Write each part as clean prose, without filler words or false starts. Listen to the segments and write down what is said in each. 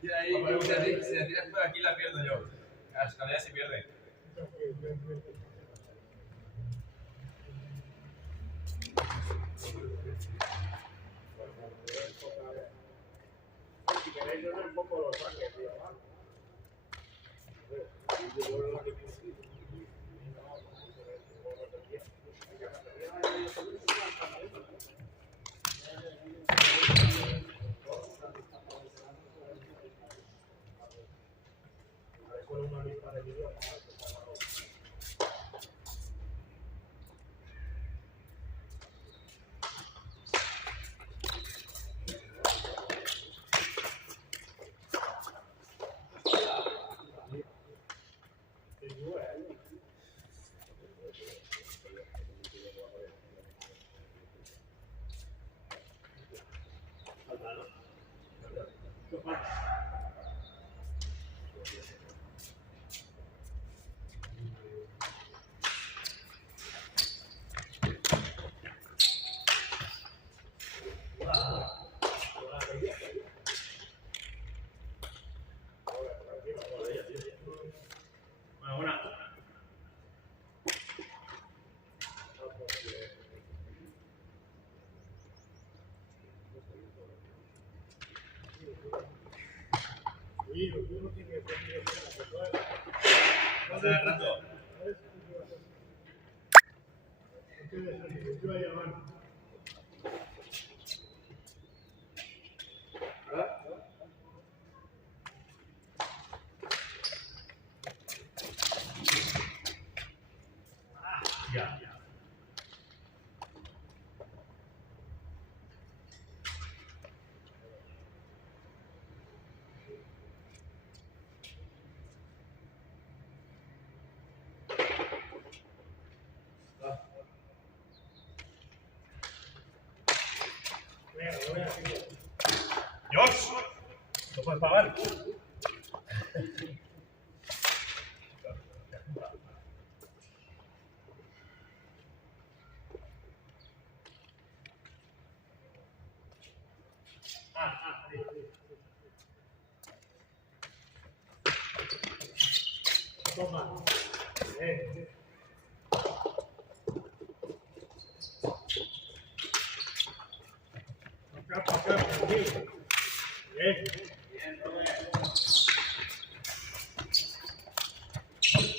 Y ahí, si la tiras por aquí, la pierdo yo. A las escaleras se pierde. Si queréis, yo un poco los saques, tío. Una lista de vídeos. puedes pagar. Toma. Acá, bien.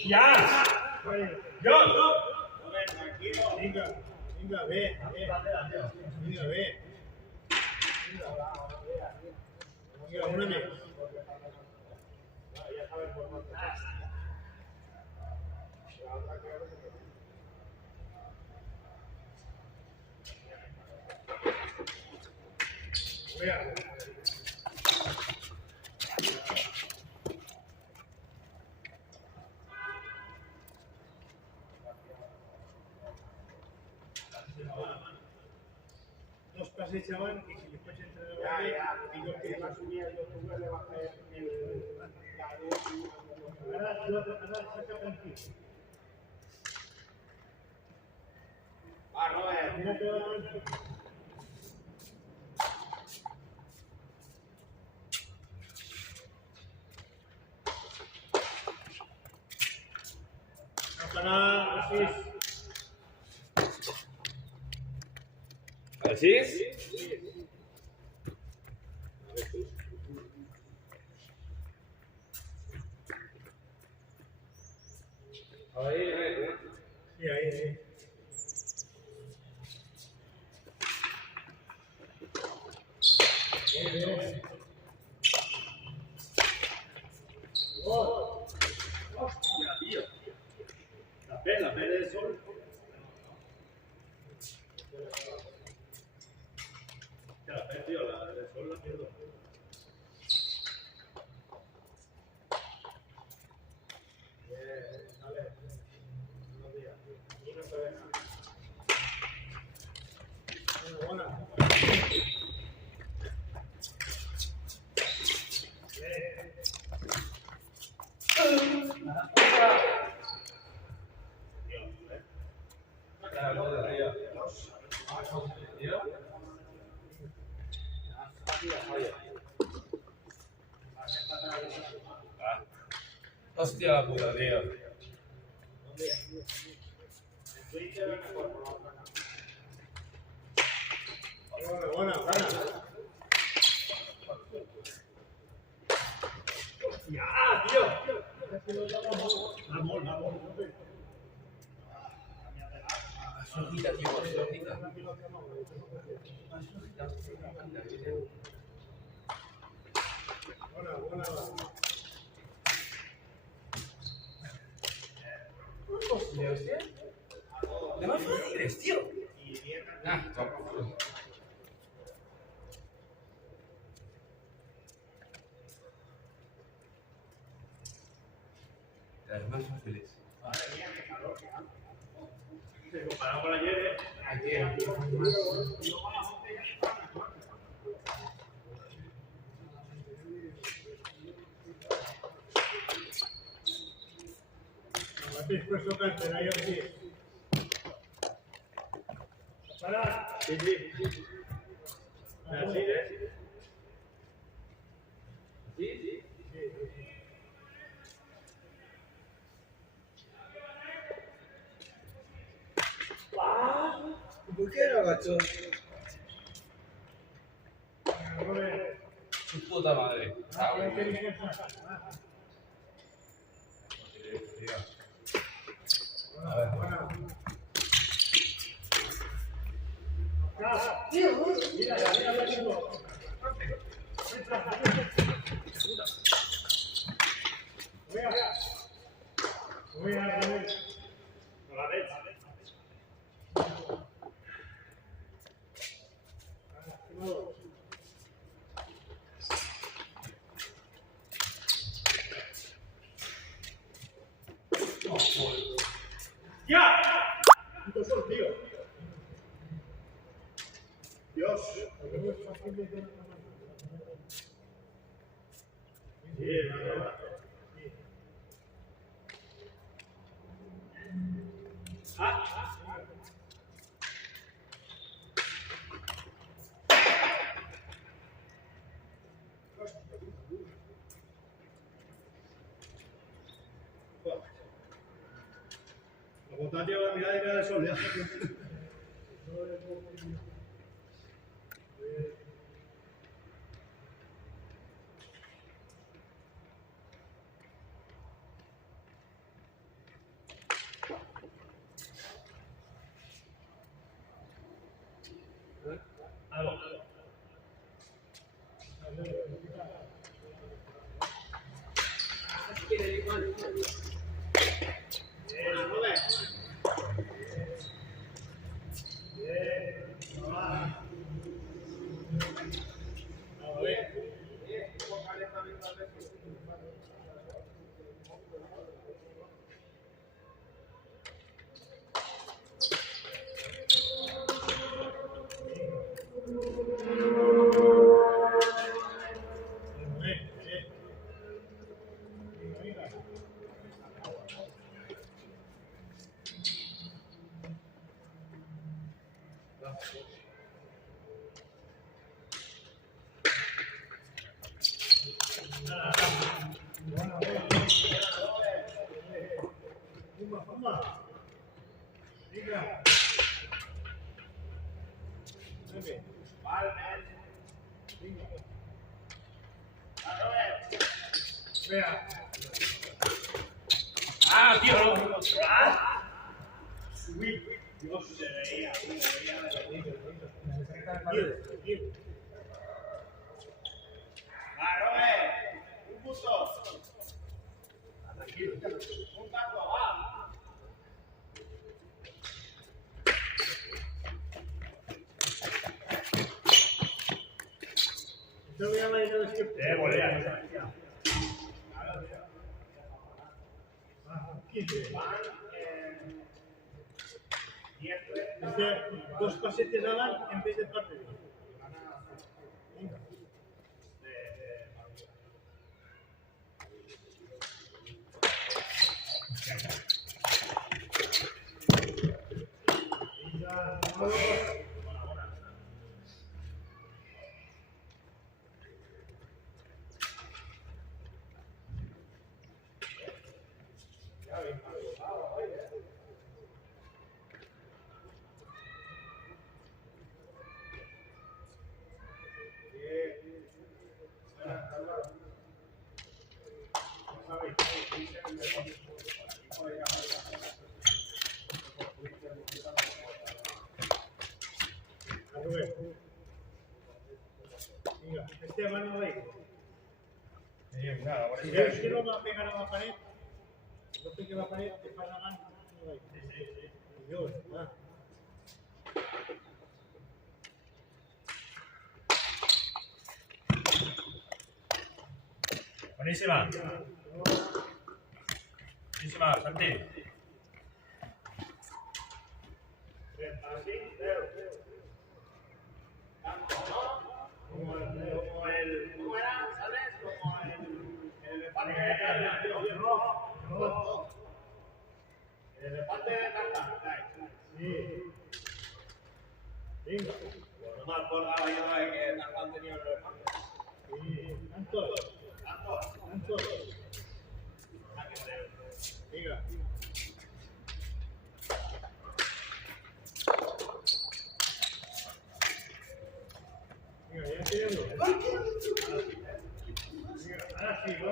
¡Ya! ¡Yo! Venga, ve. Venga, ve. Venga, úneme. Ya sabes por dónde. Vea. Dos pases echaban y si después entre el bate, y yo que la subía, yo tuve le bajé ahora saca tranquilo. Mira todo el ¿Así es? Ahí. Sí, ahí. Bien. Hostia, tío. La P del sol. La P, tío, la del sol la pierdo. Dale. Buenos días. Una cabeza. Buena. Hostia la puta, tío. Buena. ¡Ya, tío! Vamos. Flojita, tío, flojita. Buena. Hostia. De más fáciles, tío. Toma. Las más fáciles. Comparado con ayer, después toca esperar yo sí. Para. Sí. Así es. Sí. ¿Por qué no agachó? Su puta madre. A ver. ¡Ya! Puto sol, tío. Dios. La botatia va a mirar y mira el sol, ya. ¡Ah, tío! Dios, se veía. Un punto. Un tanto, va. Esto voy a mandar el script. Volea. 15. Dos pasetes hagan en vez de partido. Venga, este mano ahí. Si ves que no va a pegar a la pared, no pegue la pared, te pasa la mano. Dios, va. Buenísima. Buenísima, Santi. El elefante de carta. Sí. Venga. No me acordaba yo de que Tarzán tenía un elefante. Sí. Tanto. Venga. Venga, ya tenemos. Ahora sí,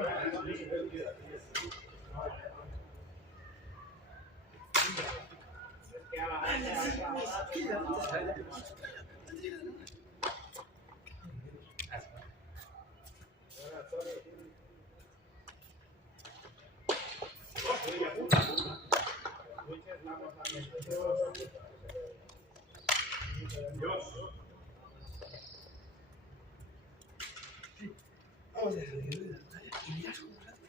Vamos a dejar de ir y miras cómo se hace.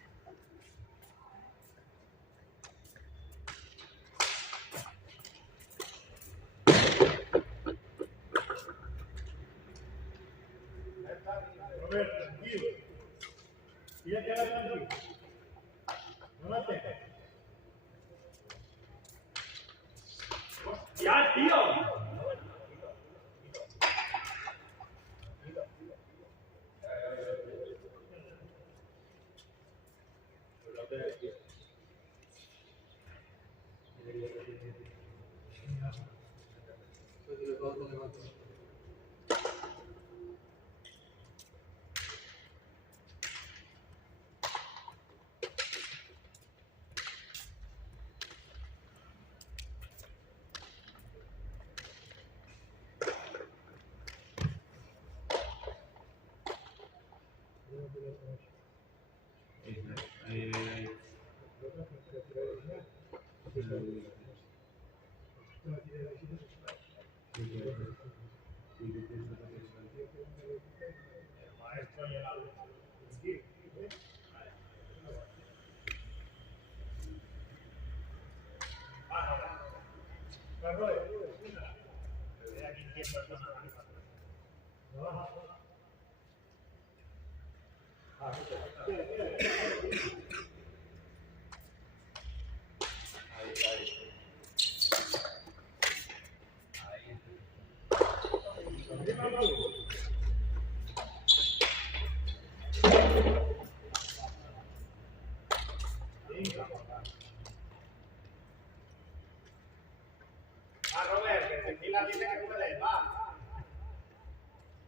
Robert, que te la tiene que comer de Iván.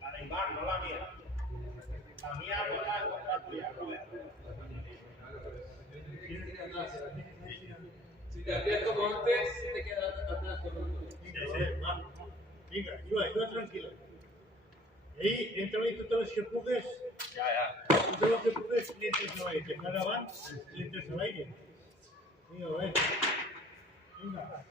La de Iván, no la mía. La mía fue la contra tuya, Robert. Si te hacías como antes, te quedas atrás con nosotros. Venga, iba tranquilo. Y ahí, entra ahí todos los que pugues. Ya. Todos los que pugues, y entres al aire. Te para van, y entres al aire. Venga, a ver. Venga.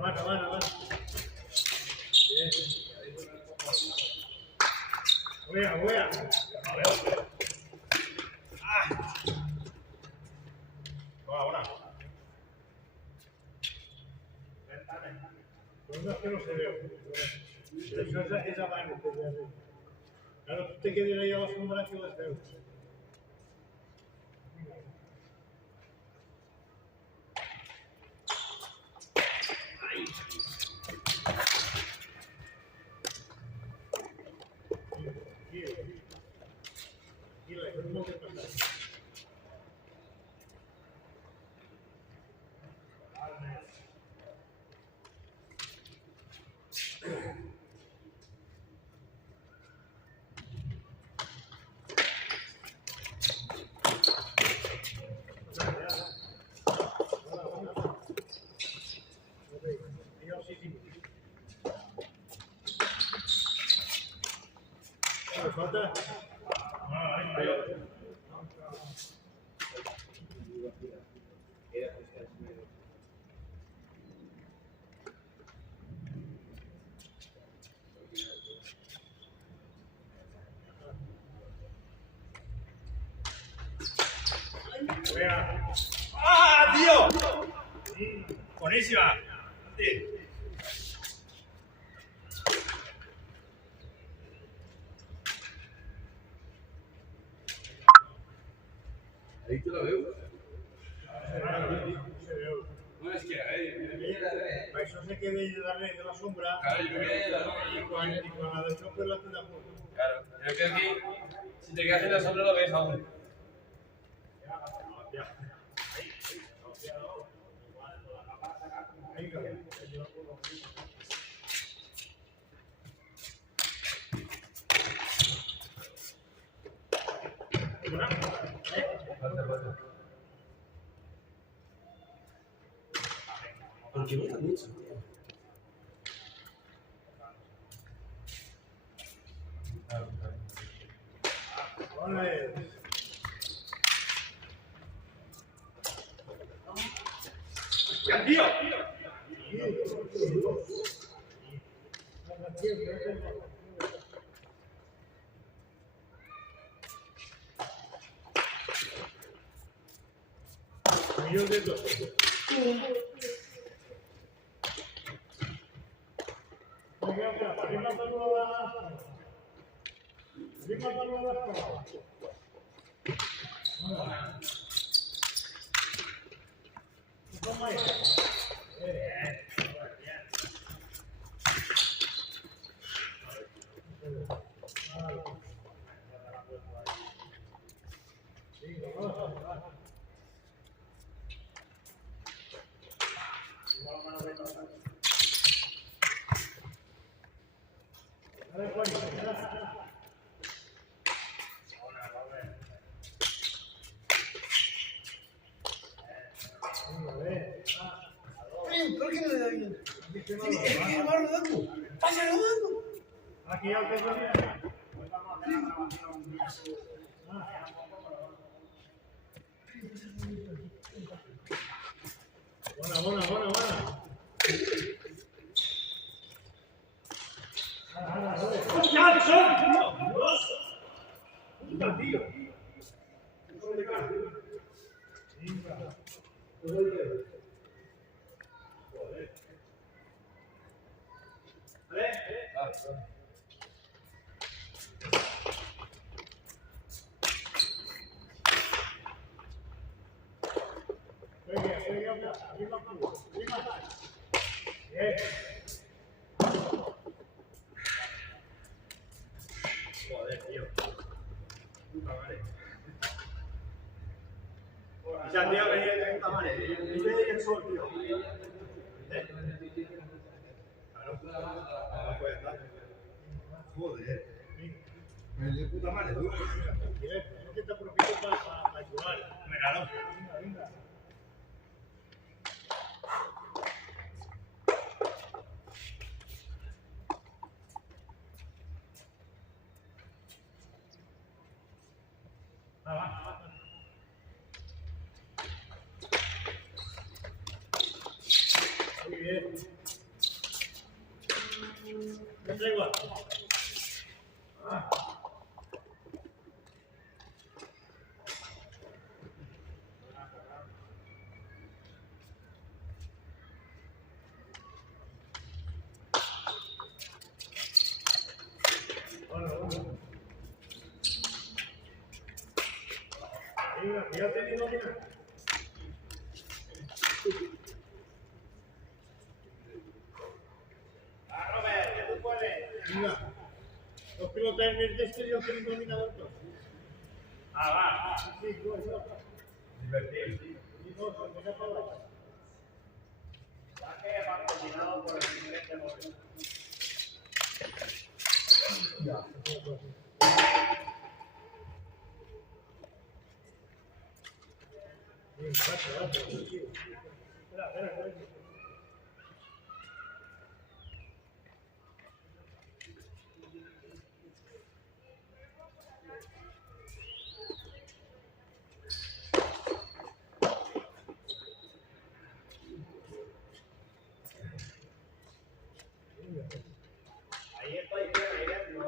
Avanza. Bien. Voy a. Ahora. No es que no se ve. Pero esa mano. Claro, tú te quedas ahí a la sombra que las veo. Falta. ¡Ah, tío! Buenísima. Sí. Ahí te la veo. No, es que Eso se quede de darle de la sombra. claro, yo creo que Y cuando la dejo, pues la te da por. claro, yo creo que si te quedas en la sombra lo ves aún. Porque me gusta mucho, tío. Ole. ¡Ya, tío! Yo de todo. ¿Por qué no le da bien? Es que va rodando. Pasa rodando. Aquí ya te ponía. Buena. Ya, tío, venía de puta madre. Y yo de el sol, tío. Joder. De puta madre, duro. Es que te aprovecho para ayudar. Venga. Va. Muy bien. Me traigo. Venga, ya te digo, mira. Robert, que tú puedes. Venga. Los pilotos en el exterior tienen dominador. Va. Sí, yo. Divertido. Y no, venga para abajo. Saque va coordinado por el siguiente modelo. Ya. Bien, espera. Ahí estoy bien,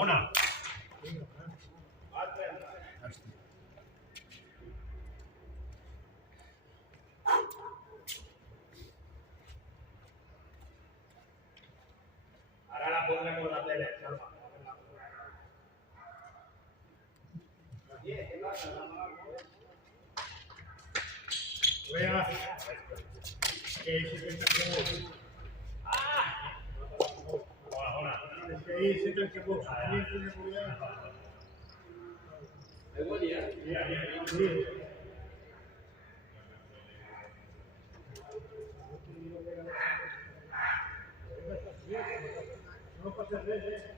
Una. Ahora la pondré por la tele. Venga. No pasa nada.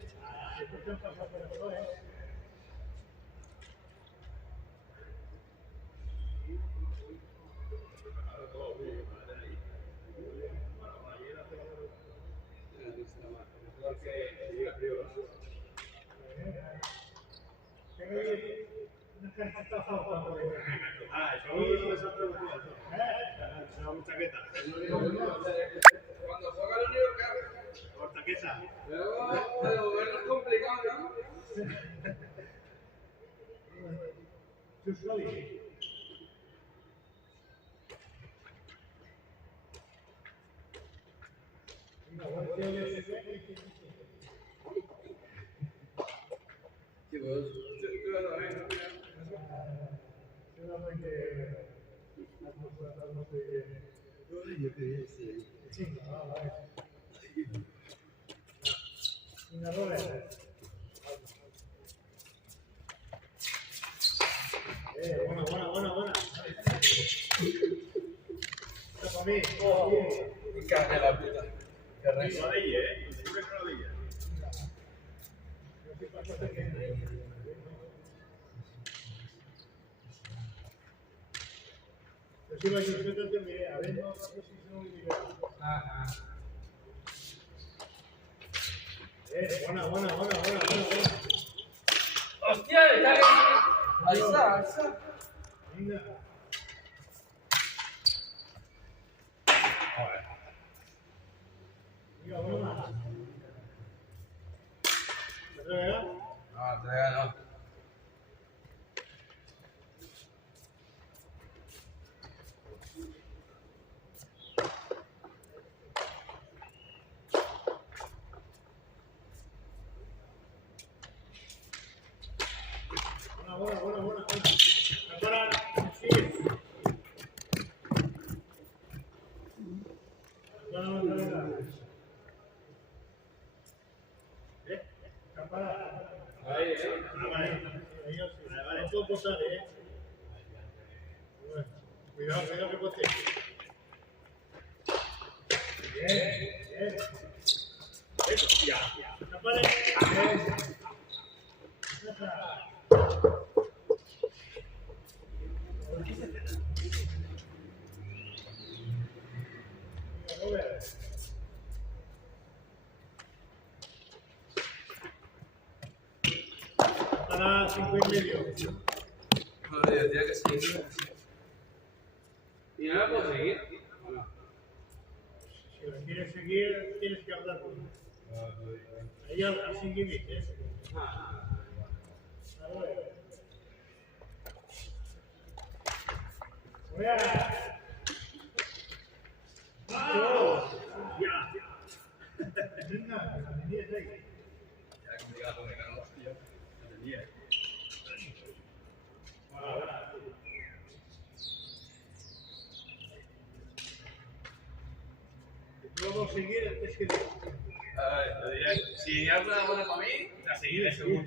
Porque llega frío, ¿no? Ah, eso es una chaqueta. Cuando juega el único que Cortaquesa. pero es complicado, ¿no? Sí, pues, tú vas a ver, ¿no? Yo quería decir. Buena. Está para mí. Me caga la puta. Qué rey. No de ella, seguro que no de ella. Ajá. Buena. ¡Hostia! Ahí está. Venga. Venga, buena. ¿Otra vez? No, todavía no. Buena. Prepara, sigue. Prepara. Ahí, Vale. No puedo posar, Bueno, cuidado que poste. Bien. Eso, ya. Prepara. Bien. Para 5,5. Joder, tendría que seguir. ¿Y no la puedo seguir? ¿O no? Si lo quieres seguir, tienes que hablar con él. Ahí al 5,5. Fuera. Ya. Venga, la tenía ahí. Ya complicado comunicarnos, tío. La tenía. Luego seguir antes que A ver, te diré. Si hay alguna buena para mí, la seguiré seguro.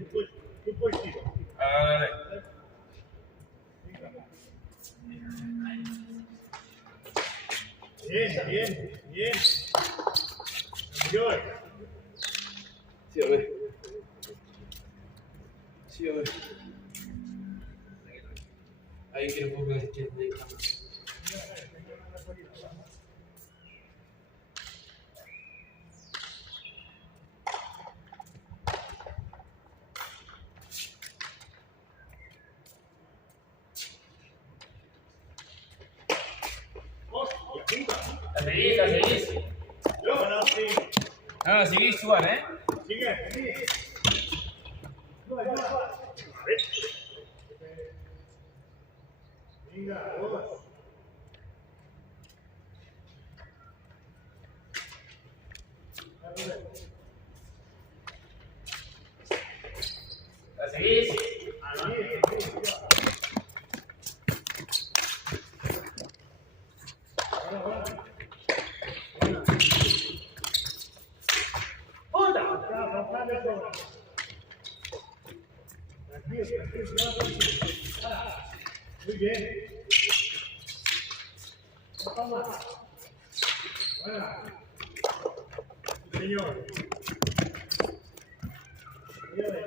Tú puedes ir. Vale. Bien. Mejor. Sí, a ver. Ahí quiero un poco de cámara. La seguís. Ahora sí. Ah, seguís igual, ¿eh? Sigue. Venga, vos. La seguís. Muy bien. Toma. Buena. Señor. Buena.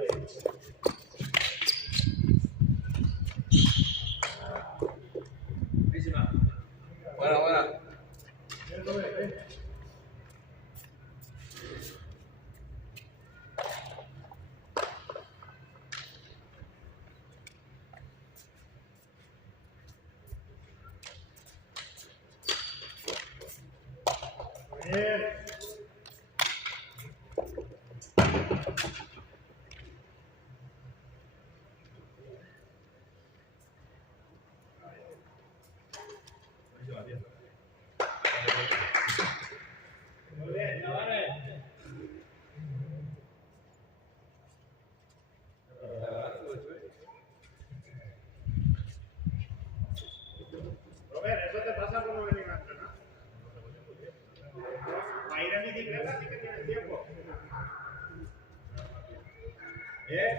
Muy bien, chavales. Robert, eso te pasa por no venir a entrenar. Para ir en bicicleta sí que tienes tiempo. ¿Eh?